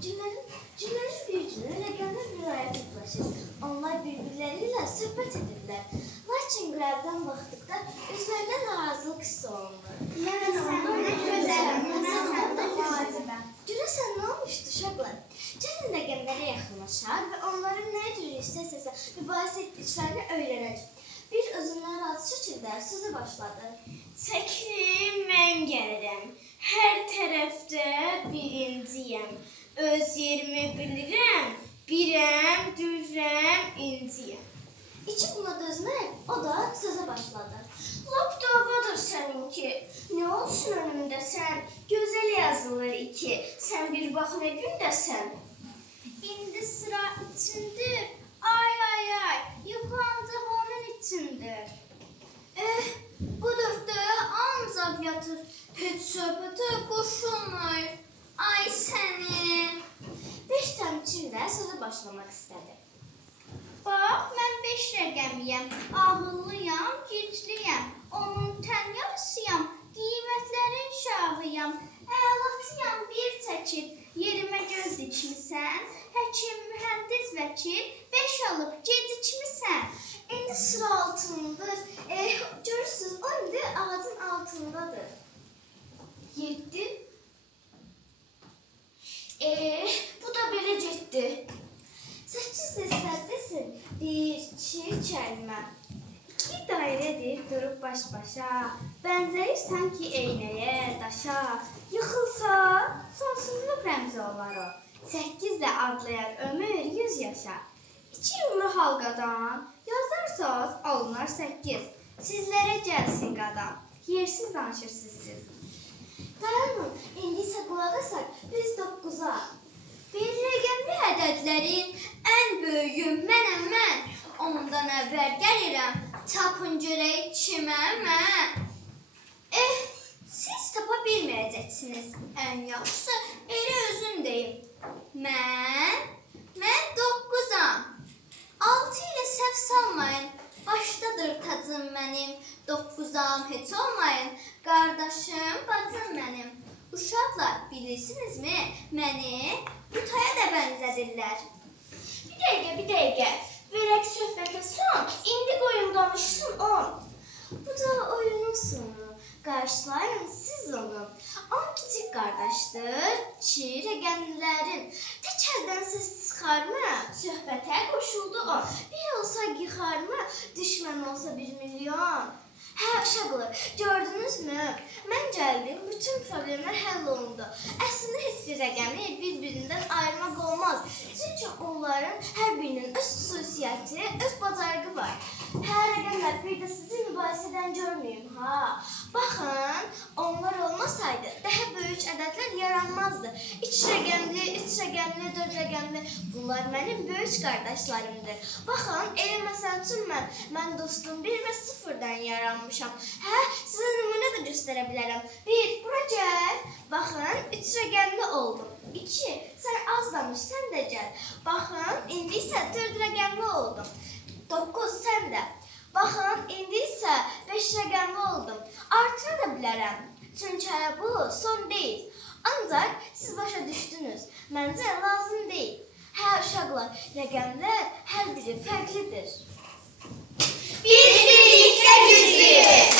Cümlenin büyücünü rəqəmlər müəyyən etmişir. Onlar bir-birləriyle söhbət edirlər. Lakin qrəbdən baxdıqda üzlərində narazılıq hissi olunur. Mən səndən gözələm, mən səndən vacibəm. Görəsən nə olmuşdu uşaqlar? Gəlin rəqəmlərə yaxınlaşar və onların nə cür istəsə mübahisə etdiklərini öyrənəcək. Bir özündən razı şəkildə sözə başladı. Çəkilim, mən gəlirəm. Hər tərəfdə birinciyəm. Öz yerimi bilirəm. Birəm, düzəm, inciyəm. İki buna dözmək, o da sözə başladı. Lap davadır səninki. Nə olsun önümdəsən? Gözəl yazılır iki. Sən bir bax nə gündəsən? İndi sıra içindir. Ay ay ay, yuxancaq onun içindir. Budur da ancaq yatır. Heç söhbətə qoşulmur. Ay səni. Beş təmkin də sözə başlamaq istədi. Bax, mən 5 rəqəmiyəm. Ağıllıyam, güclüyəm. Onun tən yarısıyam. Qiymətlərin şahıyam. Əlaçıyam bir çəkil. Yerimə göz dikmisən. Həkim, mühəndis, vəkil. 5 alıb gecikmisən. İndi sıra altındadır. Görürsünüz, o indi ağacın altındadır. 7. Bu da belə getdi. 8 desərdəsin, 1-2 kəlmə. 2 dairədir, durub baş-başa. Bənzəyir sanki eynəyə, daşa. Yıxılsa, sonsuzluq rəmzi olar o. 8 də adlayar ömür 100 yaşa. 2 yumru halqadan yazarsaz alınar 8. Sizlərə gəlsin qadam, yersiz danışırsınız siz. Dayanın, indi isə qulaq asaq biz 9-a. Bir rəqəmli ədədlərin ən böyüyü mənəm mən. Ondan əvvəl gəlirəm, tapın görək kiməm mən. Siz tapa bilməyəcəksiniz. Ən yaxşısı elə özüm deyim. Mən 9-am. 6 ilə səhv salmayın. Başdadır tacım mənim. 9-am heç olmayın. Qardaşım, bacım mənim. Uşaqlar, bilirsinizmi? Məni butaya da bənzədirlər. Bir dəqiqə. Verək söhbətə son. İndi qoyun danışsın o. Bu da oyunun sonu. Qarşılayın siz onu. 10 kiçik qardaşdır, 2 rəqəmlərin. Tək əldən səs çıxarma, söhbətə qoşuldu o. Bir olsa yıxarma, düşmən olsa 1 milyon. Hə, uşaqlar, gördünüzmü? Mən gəldim, bütün problemlər həll olundu. Əslində heç bir rəqəmi bir-birindən ayırmaq olmaz. Çünki onların hər birinin öz xüsusiyyəti, öz bacarığı var. Hər rəqəmlər bir də sizi mübahisədən görməyim, ha. Baxın, onlar olmasaydı daha böyük ədədlər yaranmazdı. 2 rəqəmli, 3 rəqəmli, 4 rəqəmli. Bunlar mənim böyük qardaşlarımdır. Baxın, elə məsəl üçün mən dostum 1 və 0-dan yaranmışam. Hə, sizə nümunə də göstərə bilərəm. 1, bura gəl. Baxın, 3 rəqəmli oldum. 2, sən az danış, sən də gəl. Baxın, indi isə 4 rəqəmli oldum. 9, sən də. Baxın, indi isə 5 rəqəmli oldum. Artıra da bilərəm. Çünki bu son deyil. Ancaq siz başa düşdünüz. Məncə lazım deyil. Hə, uşaqlar, rəqəmlər hər biri fərqlidir. Biz birlikdə güclüyük.